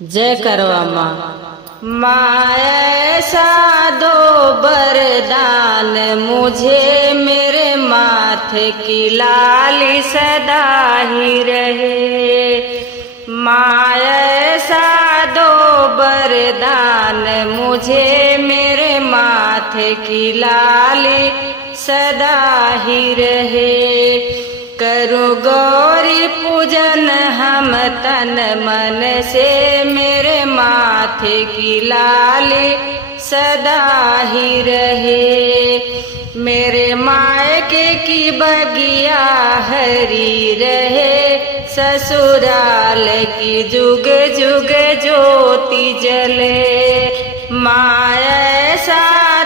जय करवा माँ। माँ ऐसा दो वरदान मुझे, मेरे माथे की लाली सदा ही रहे। माँ ऐसा दो वरदान मुझे, मेरे माथे की लाली सदा ही रहे। करूँ गौरी पूजन हम तन मन से, मेरे माथे की लाली सदा ही रहे। मेरे मायके की बगिया हरी रहे, ससुराल की जुग जुग ज्योति जले। माँ ऐसा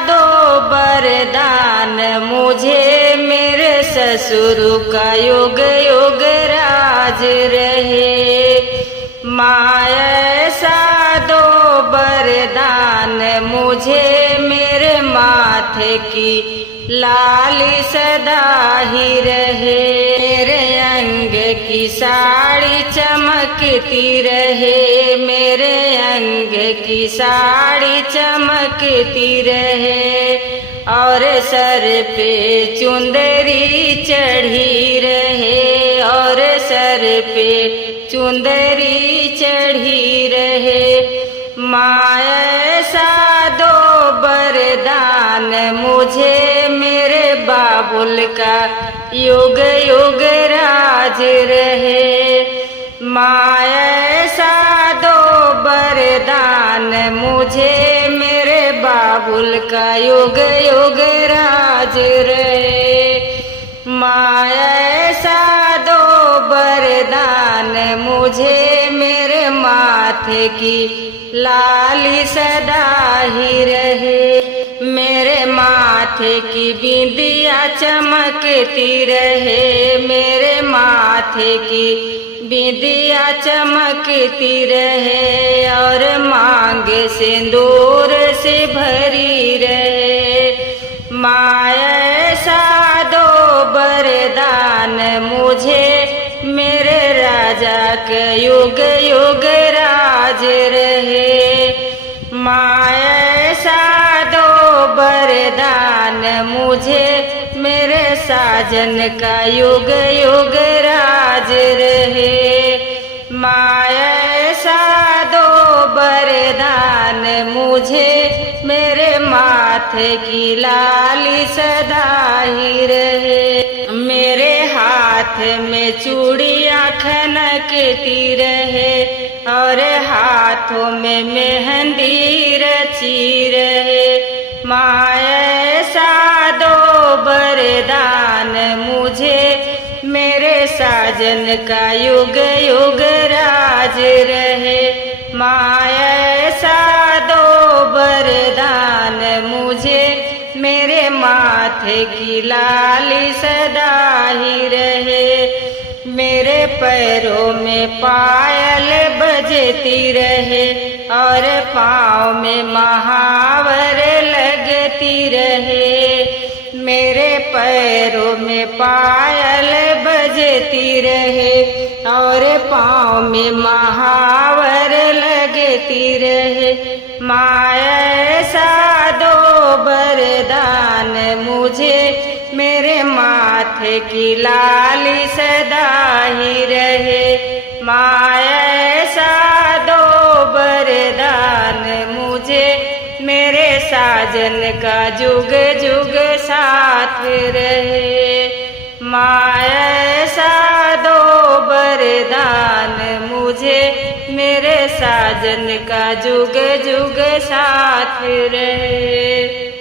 दो वरदान मुझे, मेरे ससुर का युग युग राज रहे। माँ ऐसा दो वरदान मुझे, मेरे माथे की लाली सदा ही रहे। मेरे अंग की साड़ी चमकती रहे, मेरे अंग की साड़ी चमकती रहे। और सर पे चुंदरी चढ़ी रहे, और सर पे चुंदरी चढ़ी रहे। माँ ऐसा दो वरदान मुझे, मेरे बाबुल का युग युग राज रहे। माँ ऐसा दो वरदान मुझे, मेरे बाबुल का युग युग राज रहे। माँ ऐसा दो वरदान मुझे, मेरे माथे की लाली सदा ही रहे। मेरे माथे की बिंदिया चमकती रहे, मेरे माथे की बिंदिया चमकती रहे। और मांग सिंदूर से भरी रहे। माँ ऐसा दो वरदान मुझे, मेरे राजा के युग युग राज रहे। माँ ऐसा दो वरदान मुझे, मेरे साजन का युग युग राज रहे। माँ ऐसा दो वरदान मुझे, मेरे माथे की लाली सदा ही रहे। मेरे हाथ में चूड़ियाँ खनकती रहे, और हाथों में मेहंदी रची रहे। माँ ऐसा दो वरदान मुझे, मेरे साजन का युग युग राज रहे। माँ ऐसा दो वरदान मुझे, मेरे माथे की लाली सदा ही रहे। मेरे पैरों में पायल बजती रहे, और पाँव में महावर लगती रहे। मेरे पैरों में पायल बजती रहे, और पाँव में महावर लगती रहे। माँ ऐसा दो वरदान मुझे, मेरे माथे की लाली सदा ही रहे। माँ ऐसा दो वरदान मुझे, मेरे साजन का जुग जुग साथ रहे। माँ ऐसा दो वरदान मुझे, मेरे साजन का जुग जुग साथ रहे।